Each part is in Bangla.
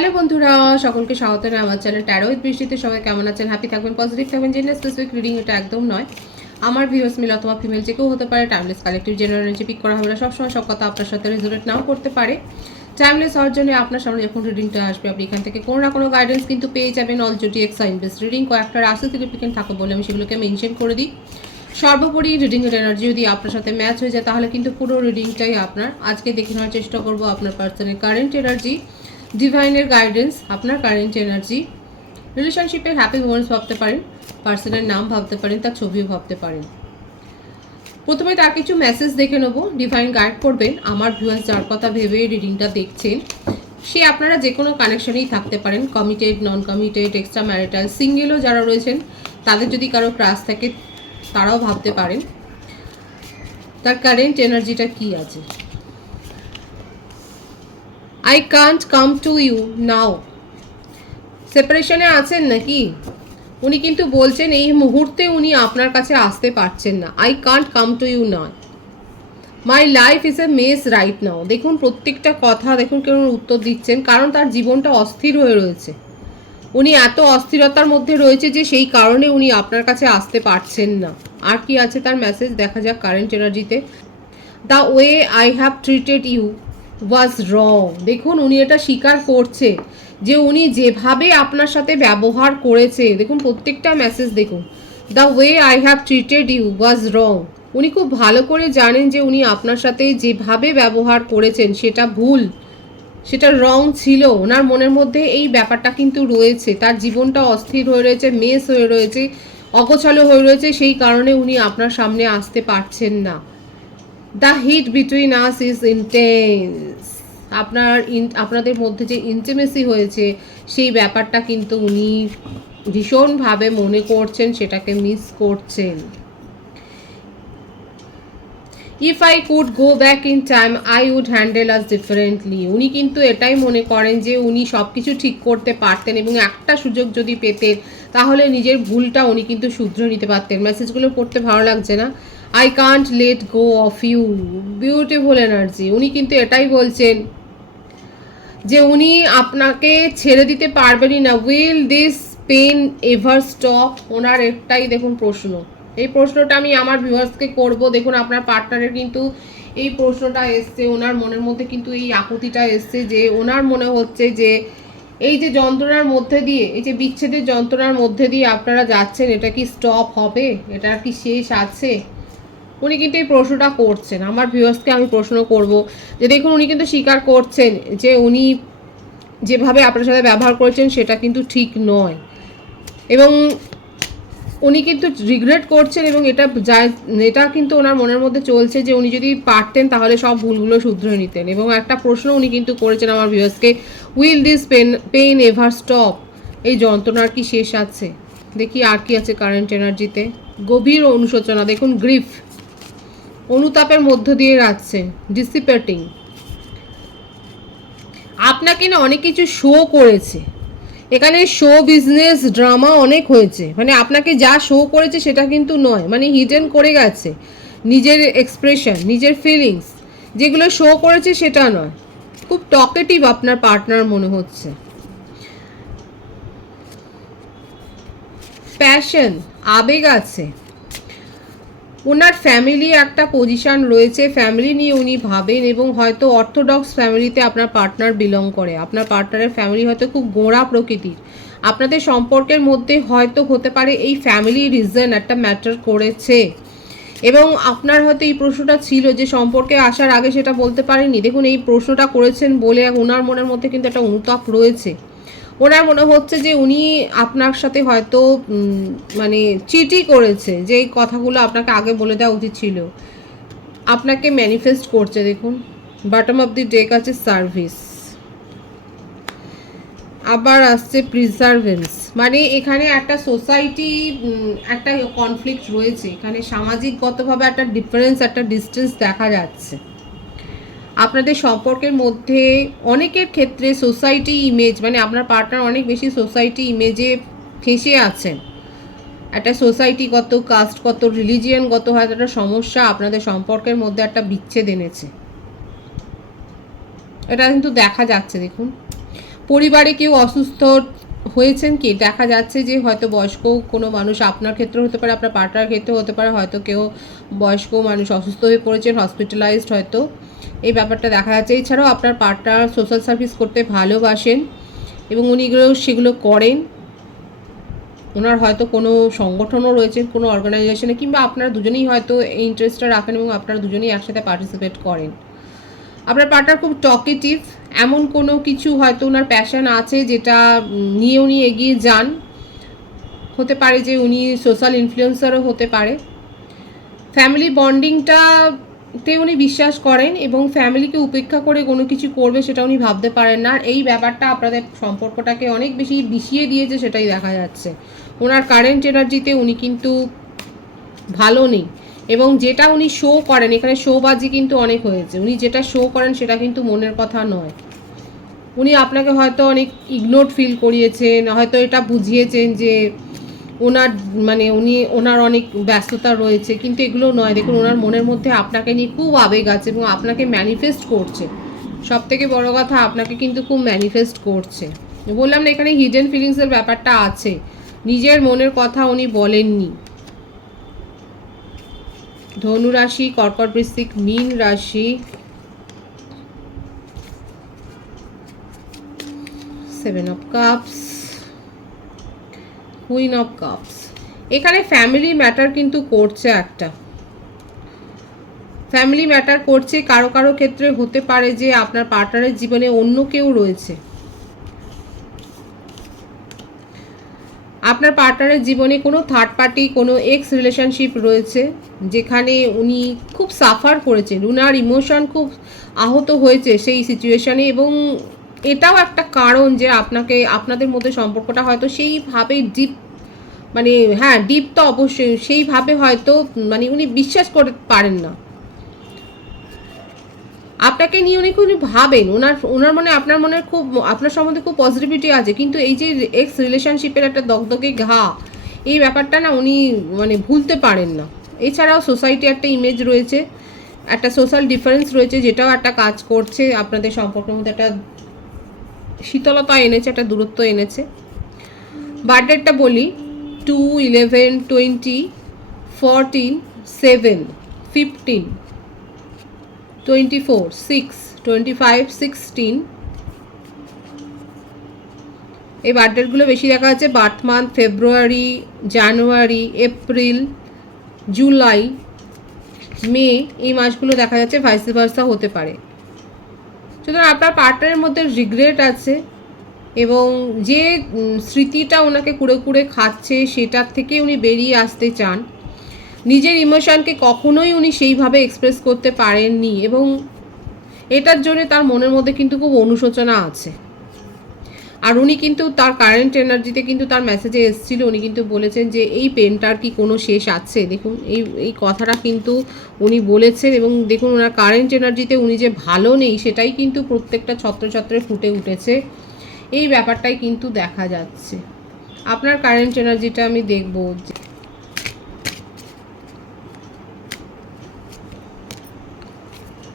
হ্যালো বন্ধুরা, সকলকে স্বাগত জানাই আমার চ্যানেল ট্যারো উইথ বৃষ্টিতে। সবাই কেমন আছেন? হ্যাপি থাকবেন, পজিটিভ থাকবেন। জেন্ডার স্পেসিফিক রিডিং এটা একদম নয়। আমার ভিউয়ার্স মেল অথবা ফিমেল যে কেউ হতে পারে। Timeless collective general energy pick করা হবে না। সবসময় সব কথা আপনার সাথে রেজোনেট নাও করতে পারে। টাইমলেস হওয়ার জন্য আপনার সামনে যখন রিডিংটা আসবে, আপনি এখান থেকে কোনো না কোনো গাইডেন্স কিন্তু পেয়ে যাবেন। All zodiac sign based reading কয়েকটা রাশি সিগনিফিকেন্ট থাকে বলে আমি সেগুলোকে মেনশন করে দিই। সর্বোপরি রিডিংয়ের এনার্জি যদি আপনার সাথে ম্যাচ হয়ে যায় তাহলে কিন্তু পুরো রিডিংটাই আপনার। আজকে দেখে নেওয়ার চেষ্টা করব আপনার পার্সনের কারেন্ট এনার্জি, ডিভাইনের গাইডেন্স, আপনার কারেন্ট এনার্জি, রিলেশনশিপের হ্যাপি মোমেন্টস ভাবতে পারেন, পার্সনের নাম ভাবতে পারেন, তার ছবিও ভাবতে পারেন। প্রথমে তার কিছু মেসেজ দেখে নেব। ডিভাইন গাইড করবেন আমার ভিউয়ার্স যার কথা ভেবে রিডিংটা দেখছেন, সে আপনারা যে কোনো কানেকশনেই থাকতে পারেন, কমিটেড, নন কমিটেড, এক্সট্রা ম্যারিটাল, সিঙ্গেলও যারা রয়েছেন তাদের যদি কারো ক্রাশ থাকে তারাও ভাবতে পারেন। তার কারেন্ট এনার্জিটা কি আছে? I can't come to you now. সেপারেশনে আছেন নাকি? উনি কিন্তু বলছেন এই মুহূর্তে উনি আপনার কাছে আসতে পারছেন না। I can't come to you now, my life is a mess right now. দেখুন প্রত্যেকটা কথা দেখুন কেমন উত্তর দিচ্ছেন, কারণ তার জীবনটা অস্থির হয়ে রয়েছে। উনি এত অস্থিরতার মধ্যে রয়েছে যে সেই কারণে উনি আপনার কাছে আসতে পারছেন না। আর কি আছে তার মেসেজ দেখা যাক কারেন্ট এনার্জিতে। The way I have treated you was wrong. দেখুন উনি এটা স্বীকার করছে যে উনি যেভাবে আপনার সাথে ব্যবহার করেছে। দেখুন প্রত্যেকটা মেসেজ দেখুন। The way I have treated you was wrong. উনি খুব ভালো করে জানেন যে উনি আপনার সাথে যেভাবে ব্যবহার করেছেন সেটা ভুল, সেটা রং ছিল। ওনার মনের মধ্যে এই ব্যাপারটা কিন্তু রয়েছে। তার জীবনটা অস্থির হয়ে রয়েছে, মেস হয়ে রয়েছে, অগোছালো হয়ে রয়েছে, সেই কারণে উনি আপনার সামনে আসতে পারছেন না। The heat between us is intense. আপনাদের মধ্যে যে ইন্টিমেসি হয়েছে সেই ব্যাপারটা কিন্তু উনি ভীষণভাবে মনে করছেন, সেটাকে মিস করছেন। If I could go back in time I would handle us differently. উনি কিন্তু এটাই মনে করেন যে উনি সব কিছু ঠিক করতে পারতেন এবং একটা সুযোগ যদি পেতেন তাহলে নিজের ভুলটা উনি কিন্তু শুধরে নিতে পারতেন। মেসেজগুলো পড়তে ভালো লাগছে না? I can't let go of you, beautiful energy. উনি কিন্তু এটাই বলছেন যে উনি আপনাকে ছেড়ে দিতে পারবেনই না। Will this pain ever stop? ওনার একটাই দেখুন প্রশ্ন। এই প্রশ্নটা আমি আমার ভিউয়ার্সকে করব। দেখুন আপনার পার্টনারের কিন্তু এই প্রশ্নটা এসছে, ওনার মনের মধ্যে কিন্তু এই আকুতিটা এসছে যে ওনার মনে হচ্ছে যে এই যে যন্ত্রণার মধ্যে দিয়ে, এই যে বিচ্ছেদের যন্ত্রণার মধ্যে দিয়ে আপনারা যাচ্ছেন, এটা কি স্টপ হবে? এটা কি শেষ আছে? উনি কিন্তু এই প্রশ্নটা করছেন। আমার ভিউয়ার্সকে আমি প্রশ্ন করব যে দেখুন উনি কিন্তু স্বীকার করছেন যে উনি যেভাবে আপনার সাথে ব্যবহার করেছেন সেটা কিন্তু ঠিক নয় এবং উনি কিন্তু রিগ্রেট করছেন এবং এটা কিন্তু ওনার মনের মধ্যে চলছে যে উনি যদি পারতেন তাহলে সব ভুলগুলো শুধরে নিতেন। এবং একটা প্রশ্ন উনি কিন্তু করেছেন আমার ভিউয়ার্সকে, will this pain ever stop? এই যন্ত্রণার কি শেষ আছে? দেখি আর কি আছে কারেন্ট এনার্জিতে। গভীর অনুশোচনা, দেখুন গ্রিফ, অনুতাপের মধ্য দিয়ে যাচ্ছেন, ডিসিপেটিং। আপনাকে না অনেক কিছু শো করেছে এখানে, শো বিজনেস ড্রামা অনেক হয়েছে। মানে আপনাকে যা শো করেছে সেটা কিন্তু নয়, মানে হিডেন করে গেছে নিজের এক্সপ্রেশন, নিজের ফিলিংস যেগুলো শো করেছে সেটা নয়। খুব টকেটিভ আপনার পার্টনার মনে হচ্ছে। প্যাশন, আবেগ আছে। ওনার ফ্যামিলি একটা পজিশান রয়েছে, ফ্যামিলি নিয়ে উনি ভাবেন এবং হয়তো অর্থোডক্স ফ্যামিলিতে আপনার পার্টনার বিলং করে। আপনার পার্টনারের ফ্যামিলি হয়তো খুব গোঁড়া প্রকৃতির। আপনাদের সম্পর্কের মধ্যে হয়তো হতে পারে এই ফ্যামিলি রিজন একটা ম্যাটার করেছে এবং আপনার হয়তো এই প্রশ্নটা ছিল যে সম্পর্কে আসার আগে সেটা বলতে পারেননি। দেখুন এই প্রশ্নটা করেছেন বলে ওনার মনের মধ্যে কিন্তু একটা অনুতাপ রয়েছে। ওনার মনে হচ্ছে যে উনি আপনার সাথে হয়তো মানে চিটই করেছে, যে এই কথাগুলো আপনাকে আগে বলে দেওয়া উচিত ছিল। আপনাকে ম্যানিফেস্ট করছে। দেখুন বটম অফ দি ডেক আছে সার্ভিস, আবার আসছে প্রিজার্ভেন্স। মানে এখানে একটা সোসাইটি, একটা কনফ্লিক্ট রয়েছে এখানে, সামাজিকগতভাবে একটা ডিফারেন্স, একটা ডিস্টেন্স দেখা যাচ্ছে আপনাদের সম্পর্কের মধ্যে। অনেকের ক্ষেত্রে সোসাইটি ইমেজ, মানে আপনার পার্টনার অনেক বেশি সোসাইটি ইমেজে ফেঁসে আছেন। একটা সোসাইটিগত, কাস্টগত, রিলিজিয়নগত হয়তো একটা সমস্যা আপনাদের সম্পর্কের মধ্যে একটা বিচ্ছেদ এনেছে, এটা কিন্তু দেখা যাচ্ছে। দেখুন পরিবারে কেউ অসুস্থ হয়েছেন কি দেখা যাচ্ছে যে হয়তো বয়স্ক কোনো মানুষ, আপনার ক্ষেত্রে হতে পারে, আপনার পার্টনার ক্ষেত্রে হতে পারে, হয়তো কেউ বয়স্ক মানুষ অসুস্থ হয়ে পড়েছেন, হসপিটালাইজড হয়তো, এই ব্যাপারটা দেখা যাচ্ছে। এছাড়াও আপনার পার্টনার সোশ্যাল সার্ভিস করতে ভালোবাসেন এবং উনি সেগুলো করেন। ওনার হয়তো কোনো সংগঠনও রয়েছে, কোনো অর্গানাইজেশনে, কিংবা আপনারা দুজনেই হয়তো এই ইন্টারেস্টটা রাখেন এবং আপনারা দুজনেই একসাথে পার্টিসিপেট করেন। আপনার পার্টনার খুব টকেটিভ, এমন কোনো কিছু হয়তো ওনার প্যাশন আছে যেটা নিয়ে উনি এগিয়ে যান। হতে পারে যে উনি সোশ্যাল ইনফ্লুয়েন্সারও হতে পারে। ফ্যামিলি বন্ডিংটাতে উনি বিশ্বাস করেন এবং ফ্যামিলিকে উপেক্ষা করে কোনো কিছু করবে সেটা উনি ভাবতে পারেন না। এই ব্যাপারটা আপনাদের সম্পর্কটাকে অনেক বেশি বিষিয়ে দিয়েছে, সেটাই দেখা যাচ্ছে। ওনার কারেন্ট এনার্জিতে উনি কিন্তু ভালো নেই এবং যেটা উনি শো করেন, এখানে শোবাজি কিন্তু অনেক হয়েছে, উনি যেটা শো করেন সেটা কিন্তু মনের কথা নয়। উনি আপনাকে হয়তো অনেক ইগনোরড ফিল করিয়েছেন, হয়তো এটা বুঝিয়েছেন যে ওনার ওনার অনেক ব্যস্ততা রয়েছে, কিন্তু এগুলো নয়। দেখুন, ওনার মনের মধ্যে আপনাকে নিয়ে খুব আবেগ আছে এবং আপনাকে ম্যানিফেস্ট করছে। সব থেকে বড় কথা, আপনাকে কিন্তু খুব ম্যানিফেস্ট করছে। বললাম না, এখানে হিডেন ফিলিংসের ব্যাপারটা আছে, নিজের মনের কথা উনি বলেননি। ধনু রাশি, কর্কট, বৃশ্চিক, মীন রাশি, 7 of cups, queen of cups. এখানে ফ্যামিলি ম্যাটার কিন্তু করছে, একটা ফ্যামিলি ম্যাটার করছে। কারো কারো ক্ষেত্রে হতে পারে যে আপনার পার্টনারের জীবনে অন্য কেউ রয়েছে। আপনার পার্টনারের জীবনে কোনো থার্ড পার্টি, কোনো এক্স রিলেশনশিপ রয়েছে যেখানে উনি খুব সাফার করেছেন, উনার ইমোশন খুব আহত হয়েছে সেই সিচুয়েশানে। এবং এটাও একটা কারণ যে আপনাদের মধ্যে সম্পর্কটা হয়তো সেইভাবে ডিপ, হ্যাঁ ডিপ তো অবশ্যই, সেইভাবে হয়তো উনি বিশ্বাস করতে পারেন না। আপনাকে নিয়ে উনি খুব ভাবেন, ওনার মনে আপনার মনে খুব, আপনার সম্বন্ধে খুব পজিটিভিটি আছে, কিন্তু এই যে এক্স রিলেশনশিপের একটা দগদগে ঘা, এই ব্যাপারটা না উনি ভুলতে পারেন না। এছাড়াও সোসাইটি একটা ইমেজ রয়েছে, একটা সোশ্যাল ডিফারেন্স রয়েছে, যেটাও একটা কাজ করছে আপনাদের সম্পর্কের মধ্যে, একটা শীতলতা এনেছে, একটা দূরত্ব এনেছে। বার্থডেটা বলি, 2, 11, 20, 14, 7, 15, 24, 6, 25, 16। এই বার্থডেটগুলো বেশি দেখা যাচ্ছে বার্থ মান্থ ফেব্রুয়ারি, জানুয়ারি, এপ্রিল, জুলাই, মে, এই মাসগুলো দেখা যাচ্ছে ভাইস ভার্সা হতে পারে। সুতরাং আপনার পার্টনারের মধ্যে রিগ্রেট আছে এবং যে স্মৃতিটা ওনাকে কুড়ে কুড়ে খাচ্ছে সেটার থেকে উনি বেরিয়ে আসতে চান। নিজের ইমোশনকে কখনোই উনি সেইভাবে এক্সপ্রেস করতে পারেননি এবং এটার জন্য তার মনের মধ্যে কিন্তু খুব অনুশোচনা আছে। আর উনি কিন্তু তার কারেন্ট এনার্জিতে কিন্তু তার মেসেজে এসেছিল, উনি কিন্তু বলেছেন যে এই পেনটার কি কোনো শেষ আছে। দেখুন, এই কথাটা কিন্তু উনি বলেছেন এবং দেখুন ওনার কারেন্ট এনার্জিতে উনি যে ভালো নেই সেটাই কিন্তু প্রত্যেকটা ছত্রে ফুটে উঠেছে। এই ব্যাপারটাই কিন্তু দেখা যাচ্ছে। আপনার কারেন্ট এনার্জিটা আমি দেখব।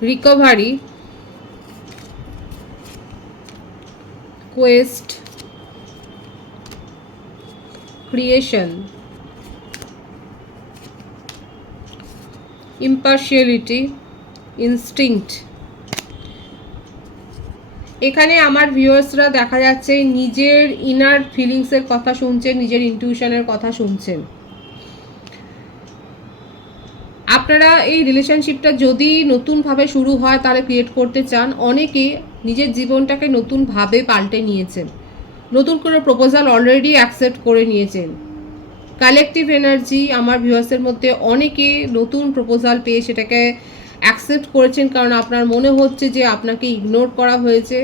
Recovery, Quest, creation, ইম্পার্শিয়ালিটি, instinct. এখানে আমার ভিউয়ার্সরা দেখা যাচ্ছে নিজের ইনার ফিলিংসের কথা শুনছেন, নিজের ইনটিউশনের কথা শুনছেন। আপনারা এই রিলেশনশিপটা যদি নতুনভাবে শুরু হয় তাহলে ক্রিয়েট করতে চান। অনেকে নিজের জীবনটাকে নতুনভাবে পাল্টে নিয়েছেন, নতুন করে প্রপোজাল অলরেডি অ্যাকসেপ্ট করে নিয়েছেন। কালেকটিভ এনার্জি আমার ভিউয়ার্সের মধ্যে অনেকে নতুন প্রপোজাল পেয়ে সেটাকে অ্যাকসেপ্ট করেছেন, কারণ আপনার মনে হচ্ছে যে আপনাকে ইগনোর করা হয়েছে,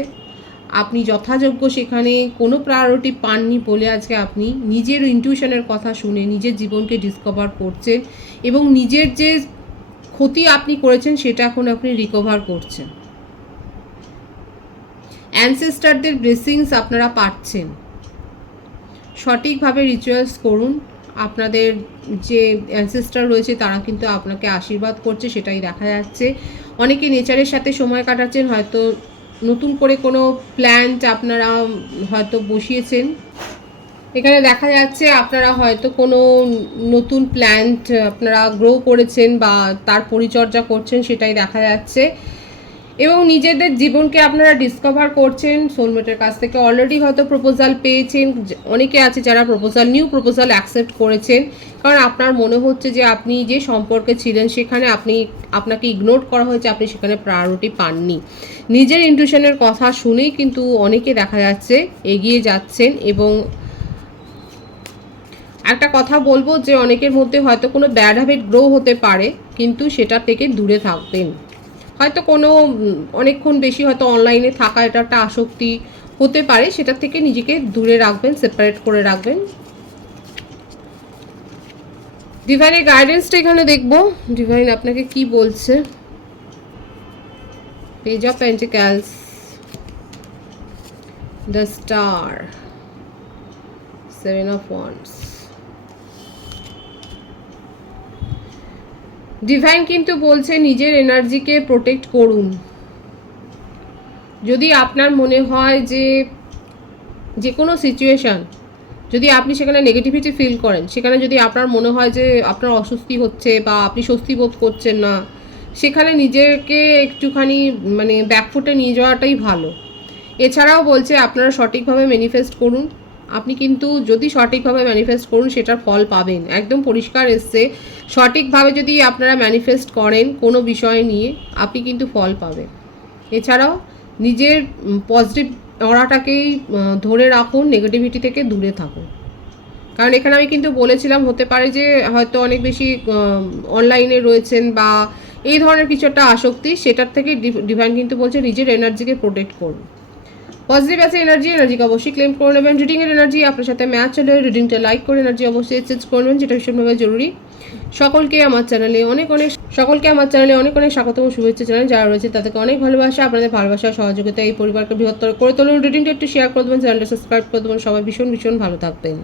আপনি যথাযোগ্য সেখানে কোনো প্রায়োরিটি পাননি বলে আজকে আপনি নিজের ইনটিউশনের কথা শুনে নিজের জীবনকে ডিসকভার করছেন এবং নিজের যে ক্ষতি আপনি করেছেন সেটা এখন আপনি রিকভার করছেন। অ্যানসেস্টারদের ব্লেসিংস আপনারা পাচ্ছেন। সঠিকভাবে রিচুয়ালস করুন, আপনাদের যে অ্যানসেস্টার রয়েছে তারা কিন্তু আপনাকে আশীর্বাদ করছে, সেটাই দেখা যাচ্ছে। অনেকে নেচারের সাথে সময় কাটাচ্ছেন, হয়তো নতুন করে কোনো প্ল্যান্ট আপনারা হয়তো বসিয়েছেন। এখানে দেখা যাচ্ছে আপনারা হয়তো কোনো নতুন প্ল্যান্ট আপনারা গ্রো করেছেন বা তার পরিচর্যা করছেন, সেটাই দেখা যাচ্ছে। এবং নিজেদের জীবনকে আপনারা ডিসকভার করছেন সোলমেটের কাছ থেকে। অলরেডি হয়তো প্রপোজাল পেয়েছেন, অনেকে আছে যারা নিউ প্রপোজাল অ্যাকসেপ্ট করেছেন, কারণ আপনার মনে হচ্ছে যে আপনি যে সম্পর্কে ছিলেন সেখানে আপনাকে ইগনোর করা হয়েছে, আপনি সেখানে প্রায়োরিটি পাননি। নিজের ইনটিউশনের কথা শুনেই কিন্তু অনেকে দেখা যাচ্ছে এগিয়ে যাচ্ছেন। এবং একটা কথা বলবো যে অনেকের মধ্যে হয়তো কোনো ব্যাড হ্যাবিট গ্রো হতে পারে, কিন্তু সেটা থেকে দূরে থাকবেন। হয়তো কোনো অনেকক্ষণ বেশি হয়তো অনলাইনে থাকা, এটা একটা আসক্তি হতে পারে, সেটা থেকে নিজেকে দূরে রাখবেন, সেপারেট করে রাখবেন। ডিভাইনের গাইডেন্সটা এখানে দেখবো, ডিভাইন আপনাকে কি বলছে। Page of পেন্টিক্যালস, the star, seven of wands. Divine কিন্তু বলছে নিজের এনার্জিকে প্রোটেক্ট করুন। যদি আপনার মনে হয় যে কোনো সিচুয়েশান, যদি আপনি সেখানে নেগেটিভিটি ফিল করেন, সেখানে যদি আপনার মনে হয় যে আপনার অস্বস্তি হচ্ছে বা আপনি স্বস্তি বোধ করছেন না, সেখানে নিজেকে একটুখানি মানে ব্যাকফুটে নিয়ে যাওয়াটাই ভালো। এছাড়াও বলছে আপনারা সঠিকভাবে ম্যানিফেস্ট করুন। আপনি কিন্তু যদি সঠিকভাবে ম্যানিফেস্ট করুন সেটার ফল পাবেন, একদম পরিষ্কার এসছে। সঠিকভাবে যদি আপনারা ম্যানিফেস্ট করেন কোনো বিষয় নিয়ে, আপনি কিন্তু ফল পাবেন। এছাড়াও নিজের পজিটিভ অরাটাকেই ধরে রাখুন, নেগেটিভিটি থেকে দূরে থাকুন। কারণ এখানে আমি কিন্তু বলেছিলাম হতে পারে যে হয়তো অনেক বেশি অনলাইনে রয়েছেন বা এই ধরনের কিছু একটা আসক্তি, সেটার থেকে ডিভাইন কিন্তু বলছে নিজের এনার্জিকে প্রোটেক্ট করুন। পজিটিভ আছে এনার্জিকে অবশ্যই ক্লেম করে নেবেন। রিডিংয়ের এনার্জি আপনার সাথে ম্যাচ হলে রিডিংটা লাইক করে এনার্জি অবশ্যই এক্সচেঞ্জ করে নেবেন, যেটা ভীষণভাবে জরুরি। সকলকে আমার চ্যানেলে অনেক অনেক স্বাগত ও শুভেচ্ছা জানাই। যারা রয়েছে তাদেরকে অনেক ভালোবাসা। আপনাদের ভালোবাসা সহযোগিতা এই পরিবারকে বৃহত্তর করে তুলুন। রিডিংটা একটু শেয়ার করে দেবেন, চ্যানেলটা সাবস্ক্রাইব করে দেবেন। সবাই ভীষণ ভালো থাকবেন।